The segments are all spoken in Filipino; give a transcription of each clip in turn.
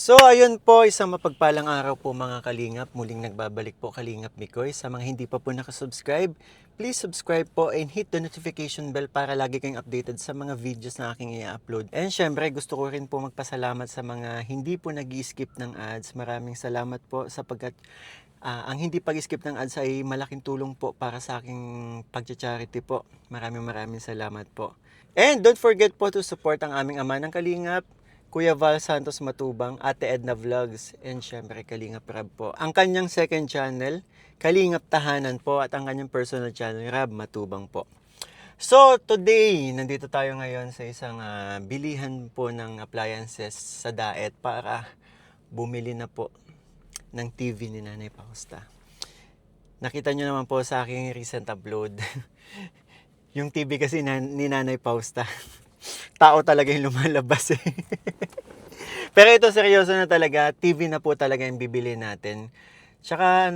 So ayun po, isang mapagpalang araw po mga kalingap. Muling nagbabalik po Kalingap Mikoy. Sa mga hindi pa po nakasubscribe, please subscribe po and hit the notification bell para lagi kayong updated sa mga videos na aking i-upload. And syempre, gusto ko rin po magpasalamat sa mga hindi po nag-skip ng ads. Maraming salamat po sapagkat ang hindi pag-skip ng ads ay malaking tulong po para sa aking pag-charity po. Maraming salamat po. And don't forget po to support ang aming ama ng Kalingap, Kuya Val Santos Matubang, Ate Edna Vlogs, and syempre Kalingap Rab po. Ang kanyang second channel, Kalingap Tahanan po, at ang kanyang personal channel, Rab Matubang po. So today, nandito tayo ngayon sa isang bilihan po ng appliances sa Daet para bumili na po ng TV ni Nanay Pausta. Nakita nyo naman po sa aking recent upload, yung TV kasi ni Nanay Pausta. Tao talaga yung lumalabas eh. Pero ito seryoso na talaga, TV na po talaga yung bibili natin. Tsaka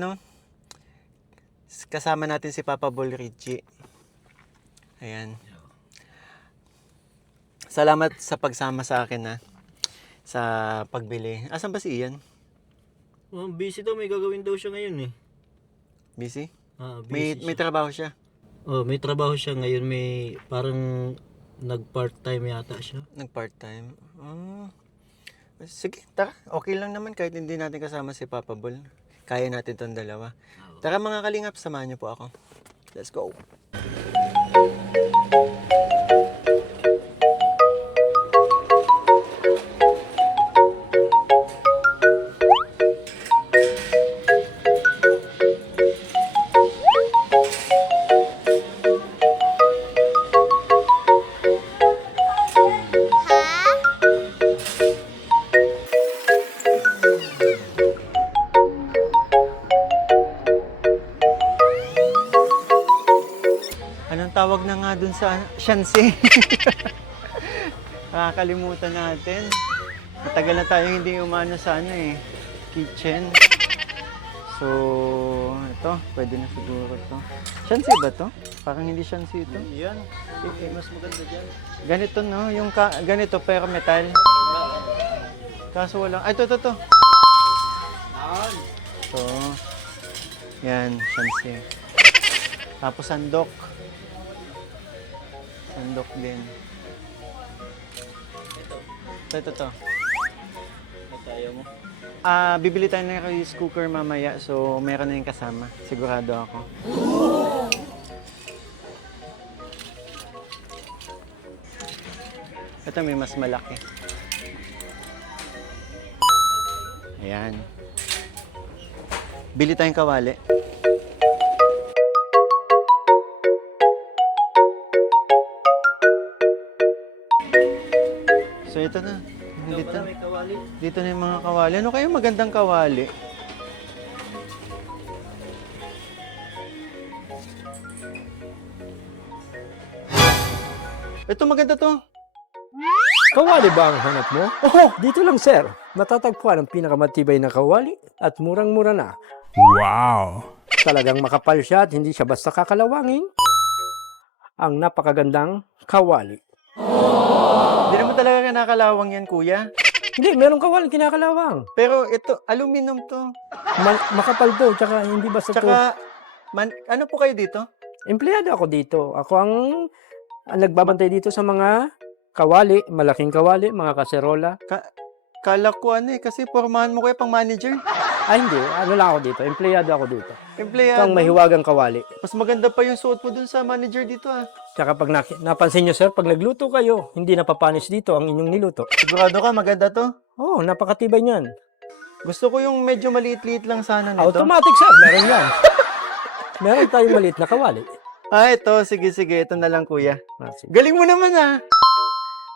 kasama natin si Papa Bol Richie. Ayan. Salamat sa pagsama sa akin sa pagbili. Asan ba si Ian? Busy daw, may gagawin daw siya ngayon eh. Busy? Busy May trabaho siya. may trabaho siya ngayon, may parang nag-part-time yata siya. Nag-part-time? Sige, tara. Okay lang naman kahit hindi natin kasama si Papa Bol. Kaya natin tong dalawa. Tara mga kalingap, samahan niyo po ako. Let's go. Anong tawag na nga dun sa Shansi? Nakakalimutan natin. Matagal na tayo hindi umano sa kitchen. So, ito, pwede na siguro to. Shansi ba to? Parang hindi Shansi ito. Yan, mas maganda dyan. Ganito no, yung ganito pero metal. Kaso walang, ay ito. So, yan, Shansi. Tapos sandok. Sandok din. Ito. Kaya mo? Bibili tayo ng rice cooker mamaya, so meron na yung kasama. Sigurado ako. Ito may mas malaki. Ayan. Bili tayong kawali. So ito na. Dito, May kawali. dito na yung mga kawali. Ano kayo magandang kawali? Ito maganda to. Kawali ba ang hanap mo? Oh, dito lang sir. Matatagpuan ang pinakamatibay na kawali at murang-mura na. Wow! Talagang makapal siya at hindi siya basta kakalawangin. Ang napakagandang kawali. Hindi naman talaga nakalawang yan, kuya. Hindi, merong kawali kinakalawang. Pero ito, aluminum to. Makapal to, tsaka hindi basta to. Tsaka, ano po kayo dito? Empleyado ako dito. Ako ang nagbabantay dito sa mga kawali, malaking kawali, mga kaserola. Kala ko kasi pormahan mo kayo pang manager. Ay hindi, ano lang ako dito, empleyado ako dito. Empleyado. Itong mahiwagang kawali. Mas maganda pa yung suot mo dun sa manager dito Tsaka pag napansin nyo sir, pag nagluto kayo, hindi napapanis dito ang inyong niluto. Sigurado ka, maganda to? Oo, napakatibay niyan. Gusto ko yung medyo maliit-liit lang sana nito. Automatic sir, meron yan. Meron tayong maliit na kawali. Ito. Sige. Ito na lang, kuya. Sige. Galing mo naman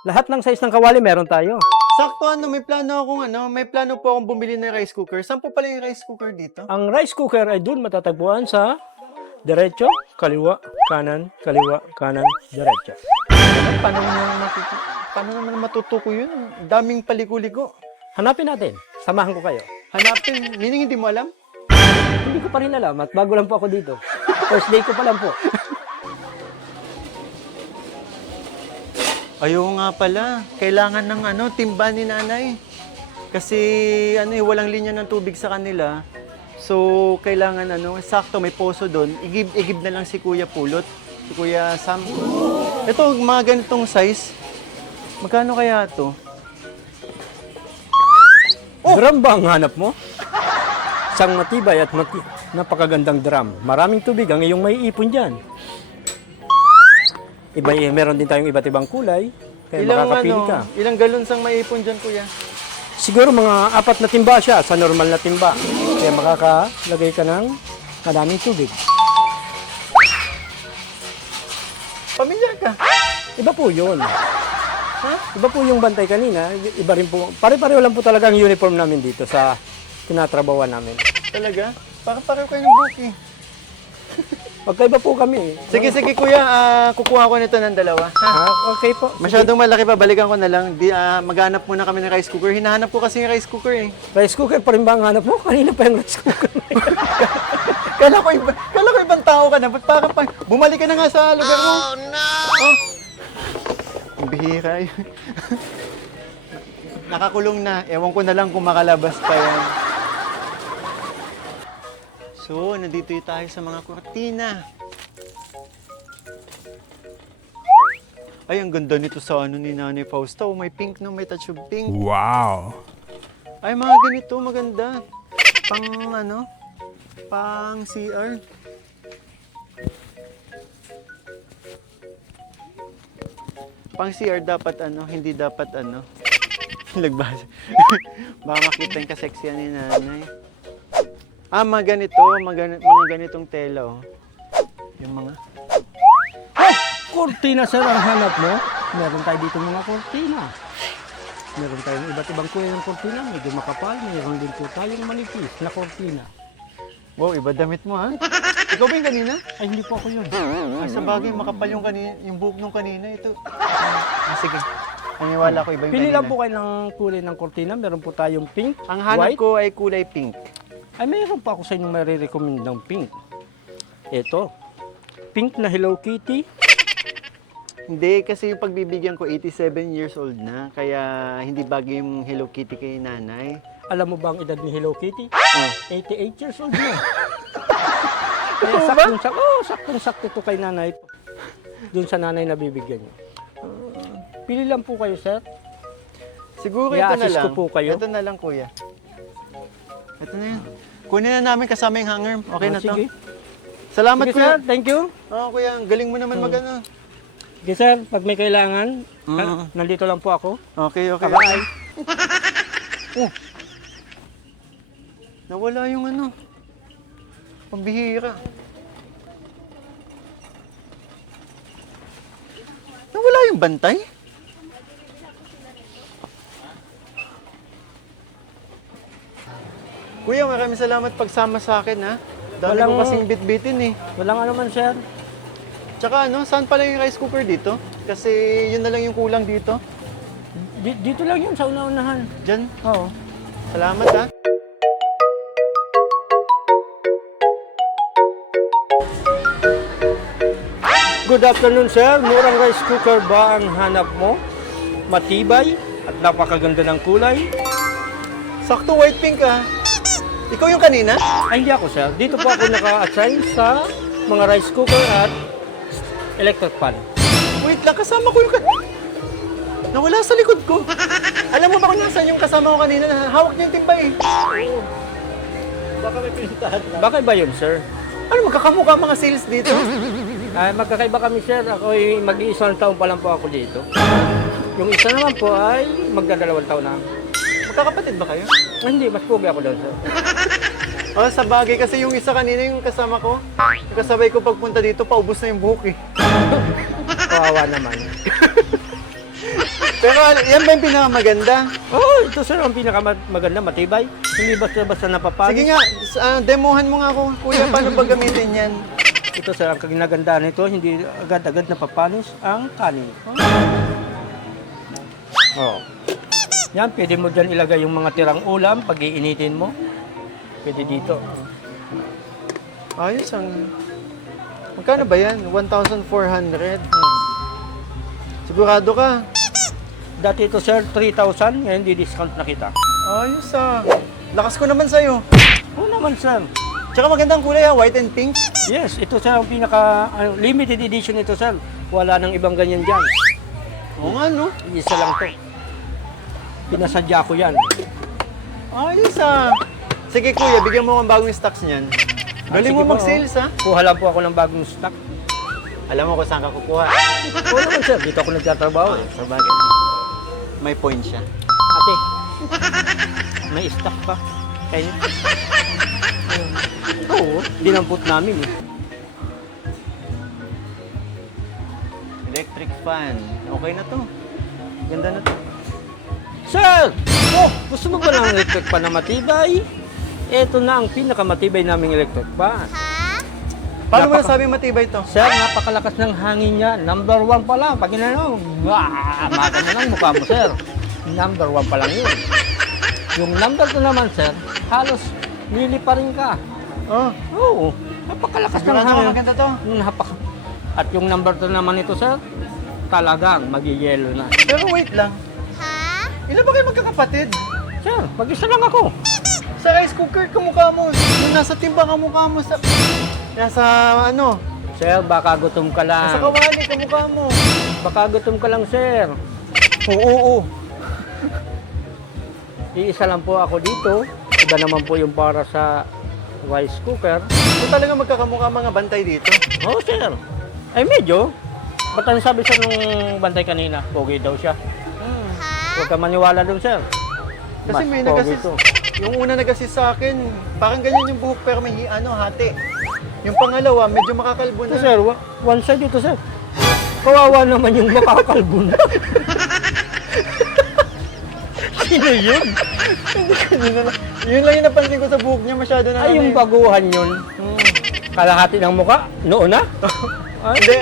Lahat ng size ng kawali meron tayo. Sakto may plano po akong bumili ng rice cooker. Saan po pala yung rice cooker dito? Ang rice cooker ay doon matatagpuan sa diretso, kaliwa, kanan, diretso. Paano naman matutuko yun? Daming paliko-liko. Hanapin natin. Samahan ko kayo. Hanapin, meaning hindi mo alam? Hindi ko pa rin alam at bago lang po ako dito. First day ko pa lang po. Ayaw nga pala. Kailangan ng timba ni nanay. Kasi ano eh, walang linya ng tubig sa kanila. So, kailangan sakto may poso doon. Igib na lang si Kuya Pulot, si Kuya Sam. Ito, mga ganitong size. Magkano kaya to? Drum ba ang hanap mo? Isang matibay at napakagandang drum. Maraming tubig ang iyong may ipon dyan. Meron din tayong iba't ibang kulay. Kaya makakapili ka. Ilang galons ang maipon dyan, Kuya? Siguro mga 4 na timba siya sa normal na timba. Kaya makakalagay ka ng maraming tubig. Pamilyar ka? Iba po yun. Iba po yung bantay kanina. Iba rin po. Pare-pareho lang po talaga ang uniform namin dito sa tinatrabawan namin. Talaga? Pareho kayo ng buki. Magkaiba po kami. Sige, Kuya. Kukuha ko nito ng dalawa. Ha? Okay po. Masyadong malaki pa. Balikan ko na lang. Maghanap muna kami ng rice cooker. Hinahanap ko kasi yung rice cooker eh. Rice cooker pa rin ba ang hanap mo? Kanina pa yung rice cooker. Kala ko ibang tao ka na. Ba't parang bumalik ka na nga sa lugar mo? Oh, no! Ang bihira yun. Nakakulong na. Ewan ko na lang kung makalabas pa yan. So, nandito tayo sa mga kortina. Ay, ang ganda nito sa ni Nanay Fausta. Oh, may pink no, may touch of pink. Wow! Ay, mga ganito, maganda. Pang CR. Pang CR dapat hindi dapat Nagbasa. Baka makita yung kaseksiyan ni Nanay. Mga ganitong tela, oh. Yung mga... Kortina, sir, ang hanap mo? Meron tayo dito mga kortina. Meron tayong iba't ibang kulay ng kortina. Medyo makapal. Meron din po tayong manipis na kortina. Wow, iba damit mo, ha? Ikaw ba yung kanina? Ay, hindi po ako yun. Sa bagay, makapal yung buhok nung kanina. Ito. Sige. Naniwala ko iba yung Pili kanina. lang po kayo ng kulay ng kortina. Meron po tayong pink, Ang hanap white. ko ay kulay pink. Ay, meron pa ako sa inyong marirecommend ng pink. Ito. Pink na Hello Kitty. Hindi, kasi yung pagbibigyan ko 87 years old na. Kaya hindi bagay yung Hello Kitty kay Nanay. Alam mo ba ang edad ni Hello Kitty? Oh. 88 years old na. Kaya Oo ba? saktong-sakto to kay nanay. Doon sa nanay na bibigyan niyo. Pili lang po kayo, sir. Siguro ito na I-assist lang. ko po kayo. Ito na lang, Kuya. Ito na yan. Kunin na namin kasama yung hanger. Okay na to. Sige. Salamat, Sige, Kuya. sir. Thank you. Oo, Kuya. Ang galing mo naman mag-ano. Sige, sir. Pag may kailangan, Mm. nandito lang po ako. Okay. Bye-bye. Oh. Nawala yung pambihira. Nawala yung bantay? Kuya, maraming salamat pagsama sa akin, ha? Dami ko Walang- kasing bitbitin, eh. Walang ano man, sir. Tsaka saan pala yung rice cooker dito? Kasi yun na lang yung kulang dito. Dito lang yun sa una-unahan. Diyan. Oo. Salamat, ha? Good afternoon, sir. Murang rice cooker ba ang hanap mo? Matibay at napakaganda ng kulay? Sakto white pink, ha? Ikaw yung kanina? Ay, hindi ako, sir. Dito po ako naka-assign sa mga rice cooker at electric pan. Wait lang, kasama ko yung nawala sa likod ko. Alam mo ba kung nasaan yung kasama ko kanina? Hawak niya yung timba, eh. Baka may pinuntahan lang. Baka ba yun, sir? Ano, magkakamukha mga sales dito? Ay, magkakaiba kami, sir. Ako ay mag-iisang taon pa lang po ako dito. Yung isa naman po ay magdadalawang taon na. Magkakapatid ba kayo? Ay, hindi, mas pugi ako doon, sir. Oh, sa bagay kasi yung isa kanina yung kasama ko. Yung kasabay ko pagpunta dito, paubos na yung buhok, eh. Kawawa naman. Pero yan ba yung pinakamaganda? Oh, ito, sir, ang pinakamaganda, matibay. Hindi basta-basta napapanis. Sige nga, demohan mo nga ako. Kuya, paano ba gamitin yan? Ito, sir, ang kaginagandaan nito, hindi agad-agad napapanis ang kanin. Oh. Yan, pwede mo dyan ilagay yung mga tirang ulam pag iinitin mo. Pwede dito. Ayos ang... Magkano ba yan? 1,400. Sigurado ka? Dati ito, sir, 3,000. Ngayon, di-discount na kita. Ayos ah. Lakas ko naman sa'yo. Oo naman, sir. Tsaka magandang kulay ah, white and pink. Yes, ito sir ang pinaka limited edition ito, sir. Wala nang ibang ganyan dyan. Oo nga no. Isa lang to. Pinasadya ko yan. Ayos ah. Sige kuya, bigyan mo akong bagong stocks niyan. Galing sige mo po, mag-sales ah. Kuha lang po ako ng bagong stock. Alam mo kung saan ka kukuha. Oo naman, sir. Dito ako nagtatrabaho. Sa bagay. May point siya. Ate, may stock pa. Kaya oo, dinampot namin eh. Electric fan. Okay na to. Ganda na to. Sir! Oh, gusto mo ba ng electric pan na matibay? Ito na ang pinakamatibay naming electric pan. Paano mo Napaka- nasabi matibay to? Sir, napakalakas ng hangin niya. Number 1 pa lang. Pag inanong, maka mo lang mukha mo, sir. Number 1 pa lang yun. Yung number 2 naman, sir, halos lilipa rin ka. Oh, Oo, napakalakas ng sigurado hangin. maganda to. At yung number 2 naman ito, sir, talagang magiyelo na. Pero wait lang. Ilan ba kayo magkakapatid? Sir, mag-isa lang ako. Sa rice cooker kamukha mo. Yung nasa timba kamukha mo. Nasa ano? Sir, baka gutom ka Nasa lang. kawali kamukha mo. Baka gutom ka lang, sir. Oo. Iisa lang po ako dito. Iba naman po yung para sa rice cooker. So talaga magkakamukha mga bantay dito. Oo, sir. Ay, medyo. Ba't ang sabi sa nung bantay kanina? Pogi daw siya. Huwag ka maniwala dun, sir. Kasi Mas may pogi nag-assist. to. Yung una nag-assist sa akin, parang ganyan yung buhok pero may hati. Yung pangalawa, medyo makakalbo Ito, na. sir. One side ito, sir. Kawawa naman yung makakalbo na. Sino yun? Yun lang yung napansin ko sa buhok niya, masyado na. Ay, yung baguhan yun. Kalahati ng muka. Noon na. Ay, Hindi,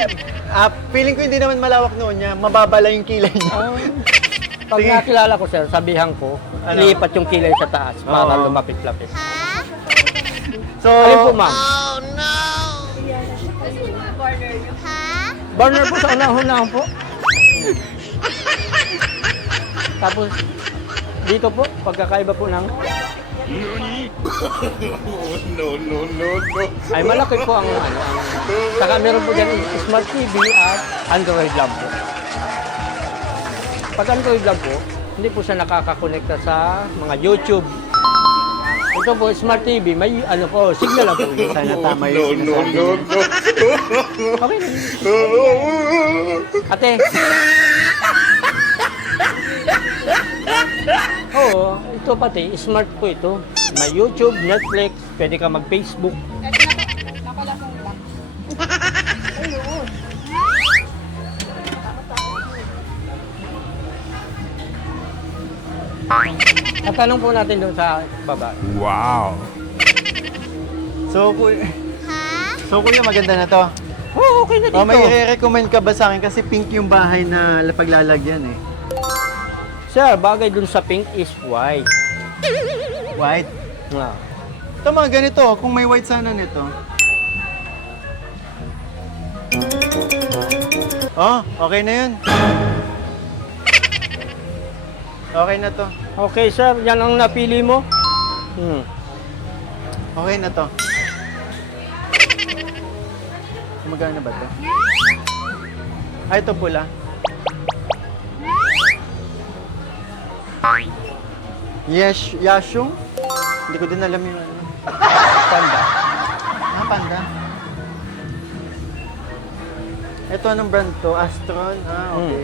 feeling ko hindi naman malawak noon niya, mababala yung kilay niya. Pag Sige. nakilala ko, sir, sabihan ko, Ano? lipat yung kilay sa taas para Oo. lumapit-lapit. So, Alin po, ma'am? Burner po sa unang-unang po. Tapos, dito po, pagkakaiba po ng... Ay, malaki po ang ano. Saka meron po dyan Smart TV at Android lang po. Pag Android lang po, hindi po siya nakakakonekta sa mga YouTube. Ito po, Smart TV, may ano po, signal lang po yun. sana tama yung sinasabi niya. Okay na. Ate. Oo, ito pati, smart po ito. May YouTube, Netflix, pwede ka mag-Facebook. At tanong po natin doon sa baba. So kuya, maganda na to. Oh, okay na dito. O, may i-recommend ka ba sa akin kasi pink yung bahay na paglalagyan eh. Sir, bagay dun sa pink is white. White. Ah. Ito mga ganito, kung may white sana nito. Oh, okay na yun. Okay na to. Okay, sir, yan ang napili mo. Okay na to. Magana ba to? Ay, ito pula. Yes, Yashung? Hindi ko din alam yung ano. Panda. Panda. Ito anong brand to? Astron? Okay.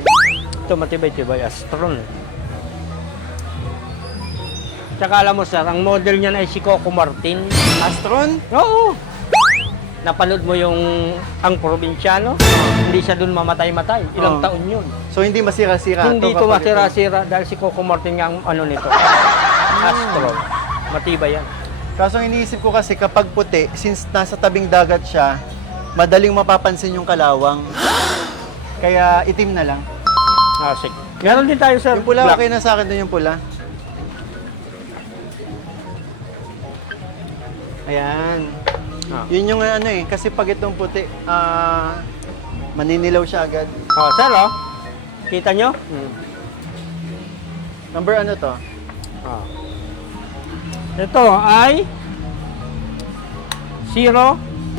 Ito matibay-tibay, Astron. Tsaka alam mo, sir, ang model niyan ay si Coco Martin. Astron? Oo. Napanood mo yung ang probinsyano? Hindi siya dun mamatay-matay. Ilang Oo. taon yun. So hindi masira-sira Hindi to to kapag masira-sira dahil si Coco Martin nga ang ano nito. Astron. Matibay yan. Kaso ang iniisip ko kasi kapag puti, since nasa tabing dagat siya, madaling mapapansin yung kalawang. Kaya itim na lang. Ah, sige. Meron din tayo, sir. Yung pula, black. okay na sa akin din yung pula. Ayan. Ah. Yun yung ano eh, kasi pag itong puti, maninilaw siya agad. Oh, sir, oh. Kita nyo? Number ano to? Ah. Ito ay 0,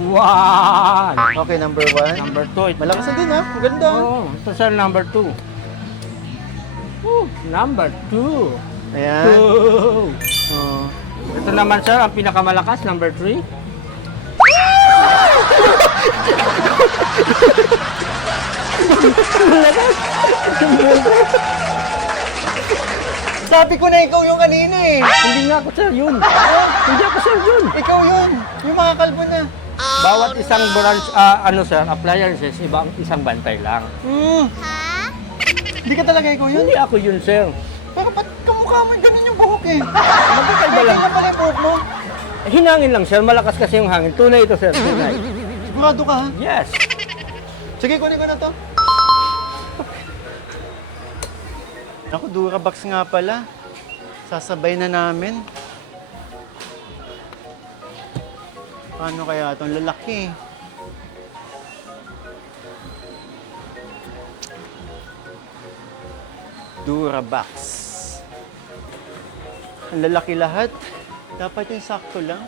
1. Okay, number 1. Number 2. Malakas na din ha. Ang ganda. Oh, ito sir, number 2. Number 2. Ayan. Oh. Oh. Ito naman sir, ang pinakamalakas, number 3. Sabi ko na ikaw yung kanina eh. Hindi nga ako sir, yun. Hindi ako sir, yun. Ikaw yun. Yung mga kalbo na. Bawat isang branch, sir, appliances, isang bantay lang. Hindi ka talaga ikaw yun. Hindi ako yun sir. Pero ba't kamukha mo? Ganun yung buhok eh. Magkakaiba lang. Kaya pala yung buhok mo. Hinangin lang sir, malakas kasi yung hangin. Tunay ito sir, tunay. Sigurado ka ha? Yes. Sige, kunin ko na to. Ako, Durabox nga pala. Sasabay na namin. Paano kaya itong lalaki? Durabox. Ang lalaki lahat. Dapat yung sakto lang.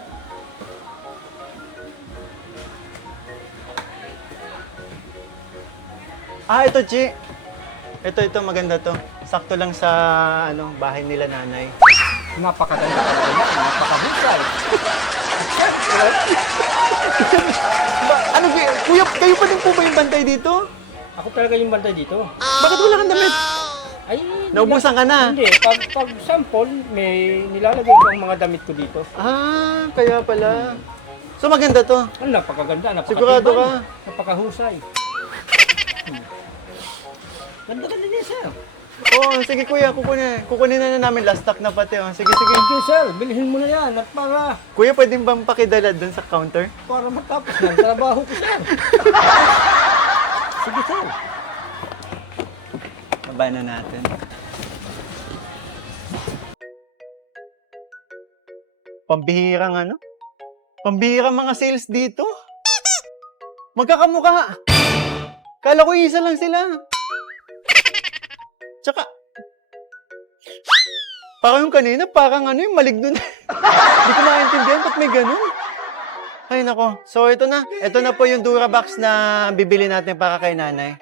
Ito, Chi. Ito, maganda to. Sakto lang sa bahay nila nanay. Napakaganda talaga yan. Napakahusay. Kuya, kayo pa din po ba yung bantay dito? Ako talaga yung bantay dito. Bakit wala kang damit? Ay, Naubusan ka na? Hindi. Pag sample, may nilalagay ko ang mga damit ko dito. Kaya pala. So maganda to. Ano, napakaganda. Napakatibay. Sigurado ka? Napakahusay. Ganda-ganda din, sir. Oo, sige kuya, kukunin na namin last stock na pati. Oh. Sige. Thank you, sir. Bilhin mo na yan. At Kuya, pwede bang pakidala dun sa counter? para matapos ng trabaho ko, sir. Sige, sir. Baba na natin. Pambihirang Pambihirang mga sales dito. Magkakamukha. Kala ko isa lang sila. Tsaka, parang yung kanina, parang yung maligno na. Hindi ko maintindihan, ba't may ganun? Ay nako. So ito na po yung Durabox na bibili natin para kay nanay.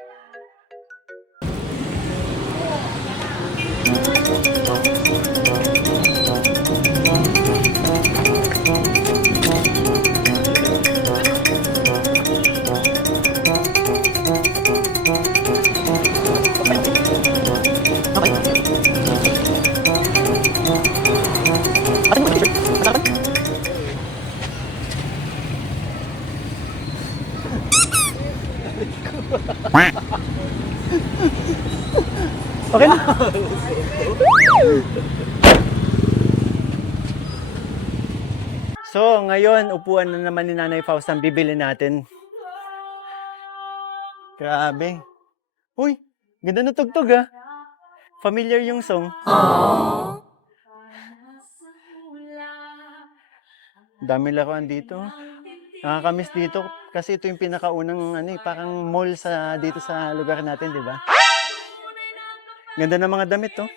Okay na. So, ngayon, upuan na naman ni Nanay Faust ang bibili natin. Grabe. Uy, ganda na tugtog ah. Familiar yung song. Dami laruan dito. Nakakamiss dito kasi ito yung pinakaunang parang mall dito sa lugar natin, di ba? Ganda ng mga damit, to.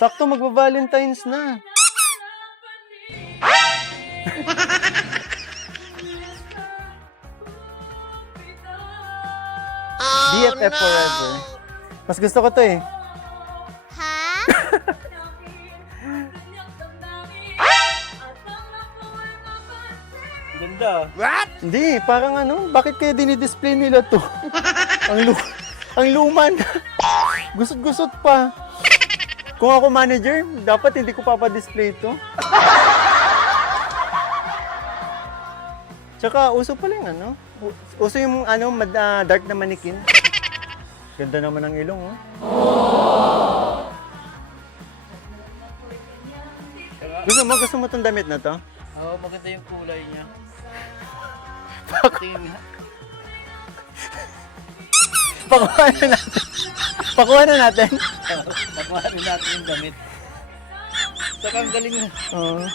Sakto magba-Valentine's na. BFF forever. Mas gusto ko to eh. Ganda. What? Hindi, parang bakit kaya dinidisplay nila to? ang luma na. Gusot-gusot pa. Kung ako manager, dapat hindi ko papadisplay to. Tsaka, uso pala yung uso yung dark na manikin. Ganda naman ang ilong, oh. Gusto mo tong damit na to? Oo, maganda yung kulay niya. Pakuha na natin. Pakuha na natin. Nakuha rin natin yung damit. Saka ang galing na. Oo.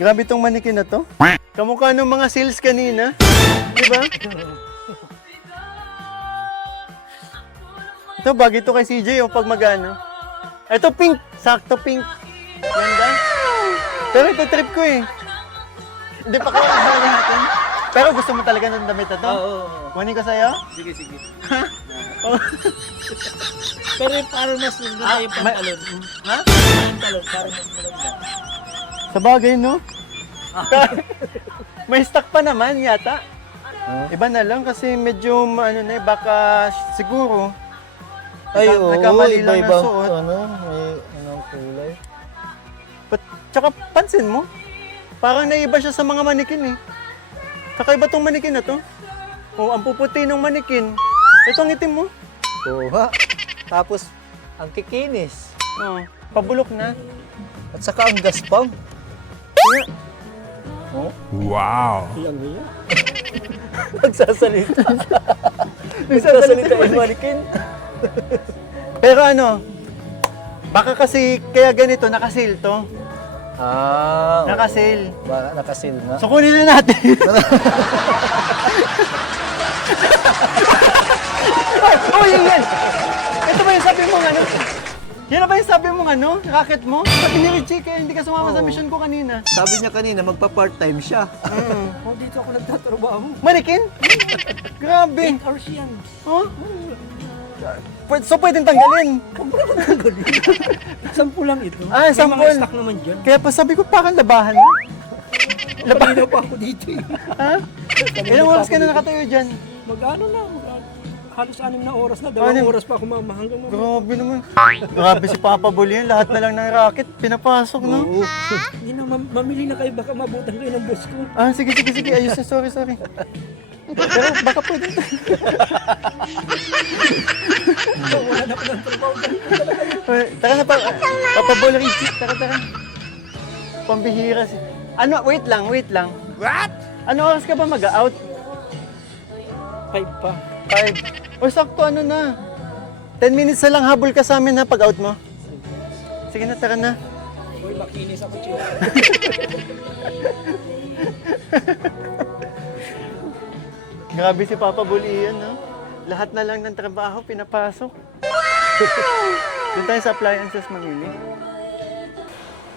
Grabe tong manikin na to. Kamukha ng mga sales kanina. Di ba? Ito, bagay ito kay CJ o pag magano. Ito, pink. Sakto, pink. Ganda. Pero ito trip ko eh. Hindi pa kaya ang natin. Pero gusto mo talaga ng damit na to? Oo. Kunin ko sa'yo? Sige, sige. Pero parang mas maganda yung pantalon. Ha? Yung talon, parang mas maganda. Sa bagay, no? May stock pa naman yata. Iba na lang kasi medyo ano na eh, baka siguro Ay, oo. nagkamali lang ng Iba-ibang, suot. may anong kulay. Tsaka pansin mo, parang naiba siya sa mga manikin eh. Kakaiba tong manikin na to. O, ang puputi ng manikin. Ito ang itim mo. Oo nga. Tapos, ang kikinis. Oh, pabulok na. At saka ang gaspang. Wow. Yan, yan. Nagsasalita. Nagsasalita yung manikin. Pero ano, baka kasi kaya ganito, nakasil to. Ah, Nakasil. nakasil nga. So kunin na natin. Oh, yan. Ito ba yung sabi mo ano? Yan na ba yung sabi mo ano? Racket mo? Sabi ni Richie kaya hindi ka sumama sa mission ko kanina. Sabi niya kanina, magpa-part-time siya. Oh, dito ako nagtatrabaho. Manikin? Grabe. 8 hours yan. Oh? So pwedeng tanggalin. Sampu lang ito. Ah, May sample. mga stock naman dyan. Kaya pa sabi ko parang labahan mo. Kanina pa ako dito eh. Ha? Ilang oras ka na nakatayo dyan? Mag-ano na, halos 6 na oras na. 2 Anim. oras pa ako hanggang Grabe naman. Grabe si Papa Bully yan. Lahat na lang ng racket pinapasok, no? Hindi na, mamili na kayo, baka mabutan kayo ng boss ko. Ah, sige. Ayos na. Sorry. Pero baka pwede. Wala na ako ng trabaho. Tara na, Papa Bully Richie. Tara. Pambihira si... Ano? Wait lang. What? Ano oras ka ba mag-out? 5 pa. 5. O sakto, ano na? 10 minutes na lang habol ka sa amin ha pag-out mo. Sige na, tara na. Uy, makinis ako siya. Grabe si Papa Bully yan, no? Lahat na lang ng trabaho pinapasok. Doon tayo sa appliances mamili.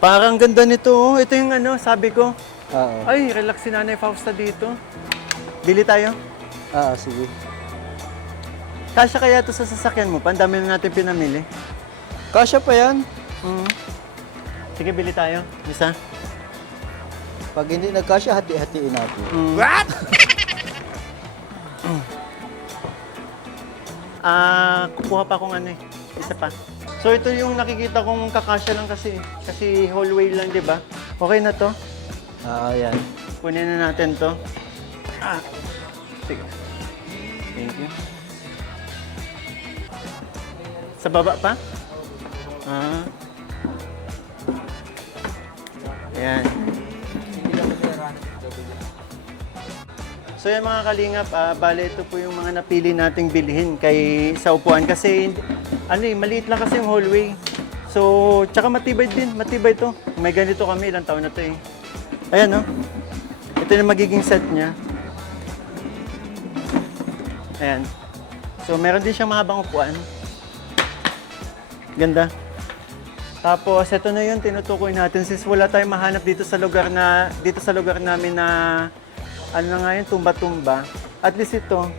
Parang ganda nito, oh. Ito yung ano, sabi ko. Oo. Ay, relax si Nanay Fausta dito. Bili tayo. Sige. Kasya kaya ito sa sasakyan mo pa? Ang dami na natin pinamili. Kasya pa yan. Sige, bili tayo. Isa. Pag hindi nagkasya, hati-hatiin natin. Kukuha pa akong ano eh. Isa pa. So ito yung nakikita kong kakasya lang kasi. Kasi hallway lang, di ba? Okay na to. Yan. Kunin na natin to. Sige. Thank you. Sa baba pa? Ayan. So yan mga kalingap, bale ito po yung mga napili nating bilhin kay sa upuan kasi maliit lang kasi yung hallway. So, tsaka matibay to. May ganito kami, ilang taon na to eh. Ayan no. Ito yung magiging set niya. Ayan. So, meron din siyang mahabang upuan. Ganda. Tapos, ito na yun, tinutukoy natin since wala tayong mahanap dito sa lugar namin na ano na nga yun, tumba-tumba. At least ito,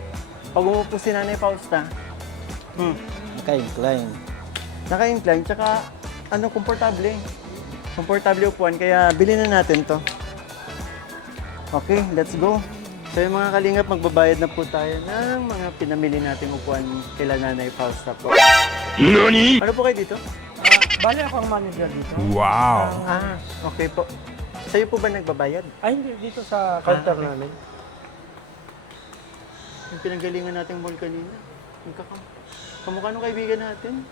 pag umupo si Nanay Fausta, Naka-incline. naka-incline, tsaka komportable. Komportable upuan, kaya bilhin na natin to. Okay, let's go. So yung mga kalingap, magbabayad na po tayo ng mga pinamili nating upuan kila Nanay Fausta po. NANI? Ano po kayo dito? Bali ako ang manager dito. Wow. Okay po. Sa'yo po ba nagbabayad? Ay, hindi. Dito sa counter okay. namin. Yung pinanggalingan nating mall kanina. Kamukha nung kaibigan natin.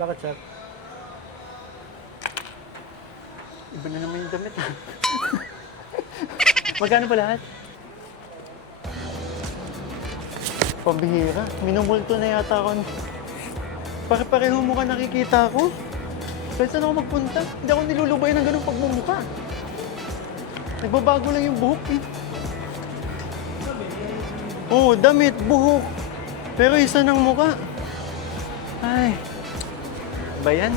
Bakit, sir? Iba na naman yung damit. Magkano ba lahat? Pambihira. Minumulto na yata ako. Pare-pareho mo ka nakikita ko. Kahit saan ako magpunta, hindi ako nilulubay ng ganung pagmumukha. Nagbabago lang yung buhok eh. Oo, damit, buhok. Pero isa ng muka. Ay. Ba yan?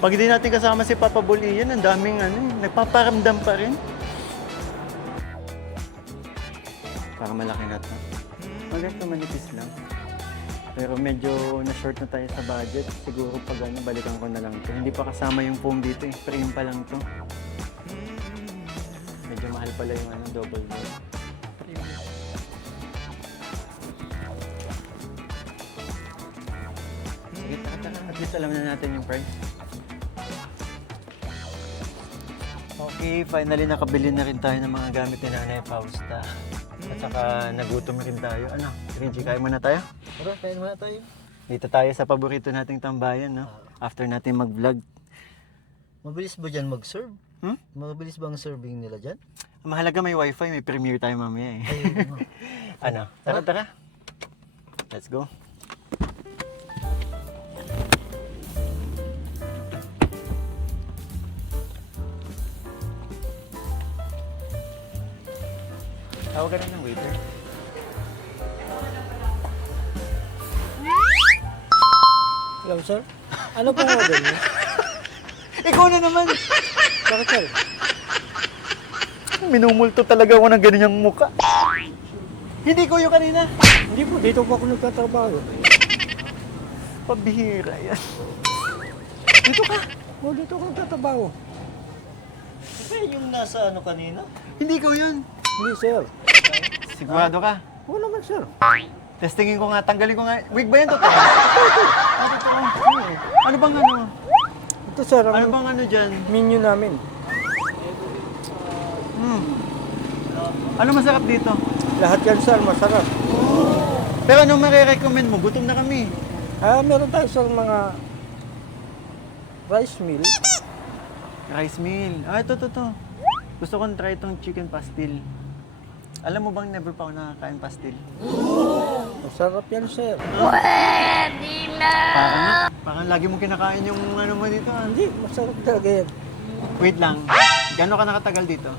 Pag di natin kasama si Papa Bull Ian, ang daming nagpaparamdam pa rin. Para malaki na to. Maganda manipis lang. Pero medyo na-short na tayo sa budget. Siguro pag balikan ko na lang to. Hindi pa kasama yung foam dito eh. Frame pa lang to. Medyo mahal pala yung double door. Sige, taka. At least alam na natin yung price. Okay, finally nakabili na rin tayo ng mga gamit ni Nanay Fausta. At saka nagutom rin tayo. Ano, Renji, kain muna tayo? Tara, kain muna tayo. Dito tayo sa paborito nating tambayan, no? After natin mag-vlog. Mabilis ba dyan mag-serve? Hmm? Mabilis ba ang serving nila dyan? Ang mahalaga may wifi, may premiere tayo mamaya eh. Ano, tara. Let's go. Tawag ka rin ng waiter. Hello, sir. Ano pong order niyo? Ikaw na naman! Bakit, sir? Minumulto talaga ako ng ganyang muka. Hindi ko yung kanina. Hindi po, dito po ako nagtatrabaho. Pabihira yan. Dito ka. O, dito ako nagtatrabaho. Kasi yung nasa ano kanina? Hindi ko yun. Hindi, sir. Sigurado ka. Oo naman, sir. Testingin ko nga, tanggalin ko nga. Wig ba yan totoo? Totoo. Ano bang Ito, sir, ang Ano bang dyan? menu namin. Ano masarap dito? Lahat yan, sir, masarap. Pero anong marirecommend mo? Gutom na kami. Meron tayo, sir, mga rice meal. Rice meal. Ito. Gusto kong try itong chicken pastil. Alam mo bang never pa ako nakakain pastil? Masarap yan, sir. Parang lagi mo kinakain yung mo dito. Hindi, masarap talaga yan. Wait lang. Gano'n ka nakatagal dito?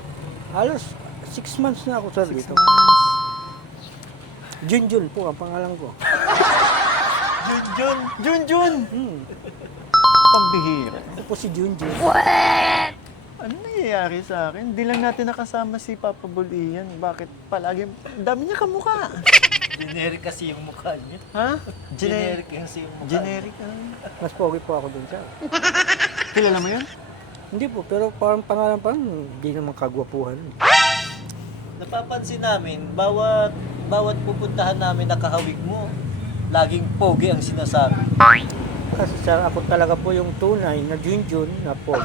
Halos 6 months na ako, sir, dito. Junjun po ang pangalan ko. Junjun! Pambihira. Ako po si Junjun. Ano nangyayari sa akin? Hindi lang natin nakasama si Papa Bull Ian. Bakit palagi? Ang dami niya kamukha. Generic kasi yung mukha niya. Ha? Generic kasi yung mukha. Generic. Mas pogi po ako dun, sir. Kilala mo yun? Hindi po, pero parang pangalan pa, hindi naman kagwapuhan. Napapansin namin, bawat pupuntahan namin nakahawig mo, laging pogi ang sinasabi. Kasi sir, ako talaga po yung tunay na Junjun na pogi.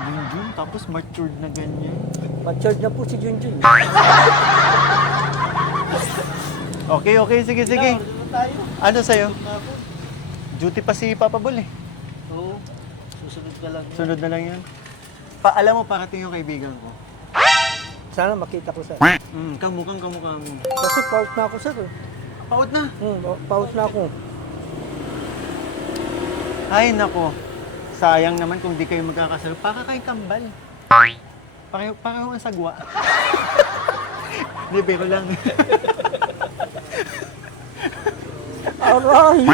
Junjun, tapos matured na ganyan. Matured na po si Junjun. Okay, sige. Order na tayo. Ano sa'yo? Na ako. Duty pa si Papa Bull eh. Oo. Susunod ka lang. Sunod na lang yun. Alam mo, parating yung kaibigan ko. Sana makita ko, sir. Kamukhang kamukha mo. Kasi paut na ako, sir. Paut na. Paut na ako. Ay, nako. Sayang naman kung di kayo magkakasal. Para kayong kambal. Pareho ang sagwa. Hindi, pero lang. Aray!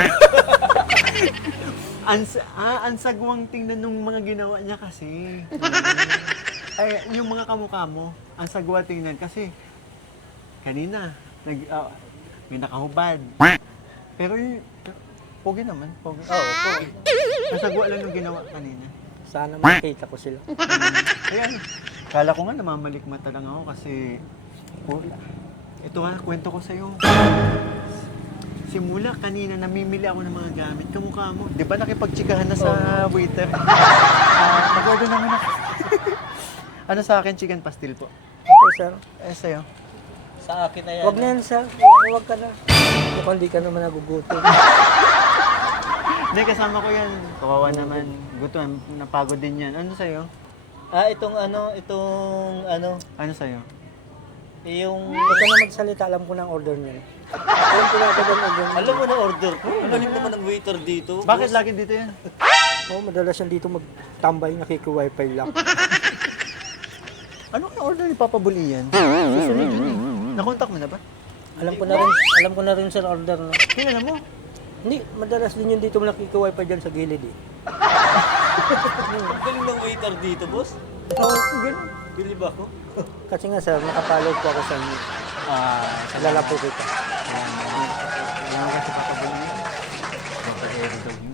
Ang sagwang tingnan nung mga ginawa niya kasi. Ay, yung mga kamukha mo, ang sagwa tingnan kasi kanina, may nakahubad. Pero pogi naman, pogi. Oo, pogi. Ang sagwa lang yung ginawa kanina. Sana makita ko sila. Ayan, kala ko nga namamalikmata lang ako kasi ito nga, kwento ko sa'yo. Simula kanina, namimili ako ng mga gamit. Kamukha mo. Di ba nakipagtsikahan na sa waiter? Mag-order naman ako. Ano sa akin? Chicken pastil po. Okay, sir. Sa'yo? Sa akin na yan. Huwag na yan, sir. Huwag ka na. Mukhang di ka naman nagugutom. Hindi, kasama ko yan. Kawawa naman. Gutom. Napagod din yan. Ano sa'yo? Itong ano, Ano sa'yo? yung... Huwag ka na magsalita. Alam ko na ang order niya. Alam ko na agad ang order niya. Alam mo na order ko. Ang galing naman ng waiter dito. Bakit boss. lagi dito yan? Oo, madalas yan dito magtambay, nakiki-wifi lang. Ano yung order ni Papa Bulian? Susunod yun eh. Nakontak mo na ba? Alam ko na rin sir order na. Kilala mo? Hindi, madalas din yun dito nakikaway pa dyan sa gilid eh. Ang galing ng waiter dito, boss. Oo, ganun. Bilib ako. Kasi nga sir, nakapalo po ako sa inyo. Kilala po kita. Alam ka si Papa Bulian. Papa Eri daw yun.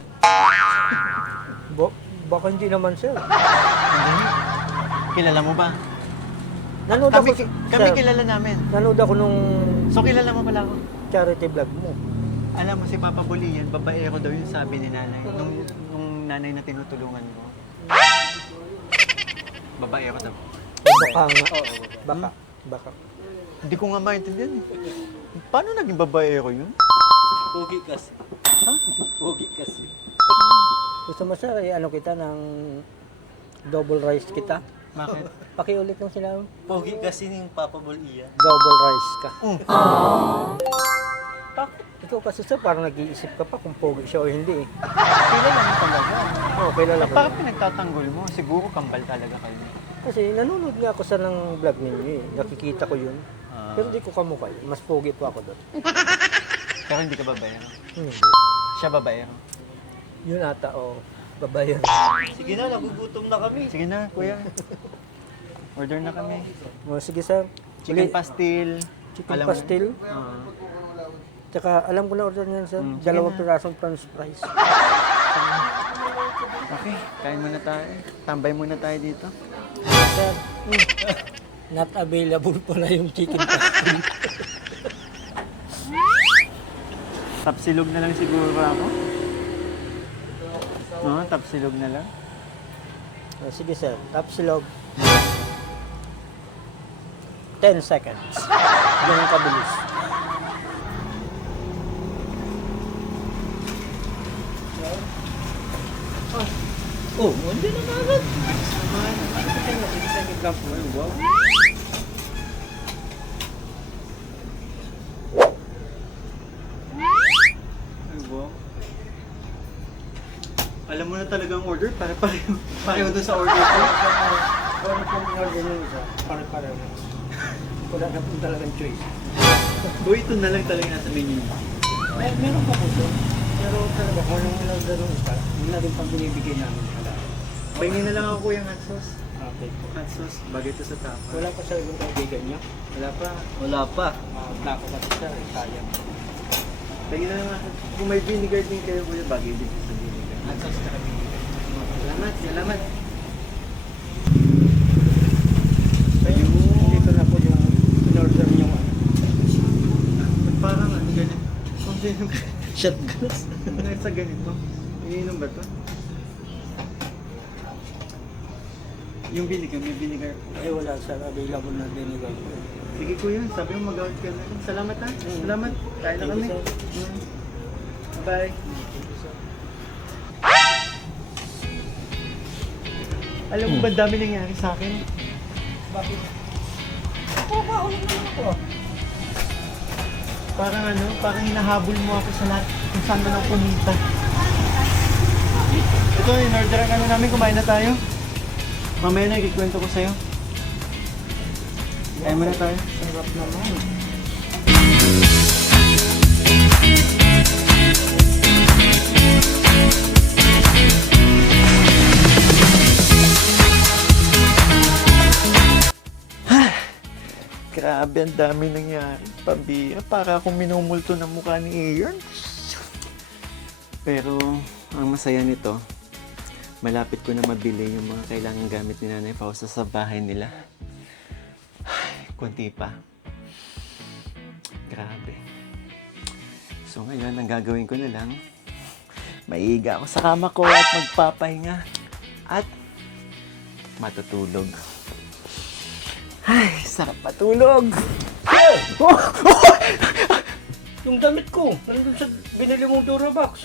Baka hindi naman sir. Hindi. Kilala mo ba? Nanood Kami, ako, kami sir, kilala namin. nanood ako nung So kilala mo pala ako? charity vlog mo. Alam mo si Papa Bulian, babaero daw yun sabi ni nanay. Nung nanay na tinutulungan mo. Babaero daw. Baka nga. Baka. Hindi ko nga maintindihan eh. Paano naging babaero yun? Pogi kasi. Ha? Pogi kasi. Gusto mo sir, ano kita ng double rice kita? Bakit? Pakiulit ng sinabi. Pogi kasi yung Papa Bulian. Double rice ka. Bakit? Ikaw kasi sir, parang nag-iisip ka pa kung pogi siya o hindi eh. Kilala mo talaga. Oo, kilala ko. Bakit pinagtatanggol mo? Siguro kambal talaga kayo. Kasi nanonood nga ako sa ng vlog ninyo eh. Nakikita ko yun. Pero di ko kamukha eh. Mas pogi po ako doon. Pero hindi ka babaero. Hindi. Siya babaero. Yun ata o babayan. Sige na, nagugutom na kami. Sige na, kuya. Order na kami. O, sige sir. Chicken Uli- pastil. Chicken Alam mo? pastil. Tsaka alam ko na order niyan sir. Sige Dalawang na. pirasong french fries. Okay, kain muna tayo. Tambay muna tayo dito. Sir, not available pala yung chicken pastil. Tapsilog na lang siguro ako. No, tapsilog na lang. O, sige sir, tapsilog. 10 seconds. Ganun kabilis. Oh, hindi na agad. Ay, wow. Alam mo na talaga ang order, pareho doon sa order ko. Ano pong order nyo sir? Pare-pareho. Wala na po talagang choice. O ito na lang talaga nasa menu mo. Meron pa po sir. Pero talaga, kung anong in-order nung isa, yun na rin pang binibigay namin. Pahingin na lang ako yung hot sauce. Okay po. Hot sauce, bagay ito sa tapa. Wala pa sa ibang kaibigan niya. Wala pa. Wala pa. Nako kasi sir, sayang. Pahingin na lang ako. Kung may vinegar din kayo, kuya, bagay din sa vinegar. At sa saka binibigay. Salamat, salamat. Ayun. Dito na po yung in-order niyo. Ba't parang ano ganito? Kung sino Shot glass. sa ganito? Iniinom ba to? Yung vinegar, may vinegar po. Ay wala sir, available na vinegar. Sige kuya, sabi mo mag-out ka na. Salamat ha. Salamat. Kain na kami. Thank you, Bye. Alam mo ba dami nangyari sa akin? Bakit? Oo, kaulong naman ako. Parang ano, parang hinahabol mo ako sa lahat kung saan na lang pumunta. Ito, in-order ang ano namin, kumain na tayo. Mamaya na, ikikwento ko sa'yo. Kain muna tayo. Sarap naman. Grabe, ang dami nangyari. Pabira, para akong minumulto ng mukha ni Ian. Pero, ang masaya nito, malapit ko na mabili yung mga kailangang gamit ni Nanay Fausta sa bahay nila. Ay, kunti pa. Grabe. So ngayon, ang gagawin ko na lang, maiiga ako sa kama ko at magpapahinga. At matutulog. Ay, sarap matulog! Yung damit ko, nandun sa binili mong Durabox.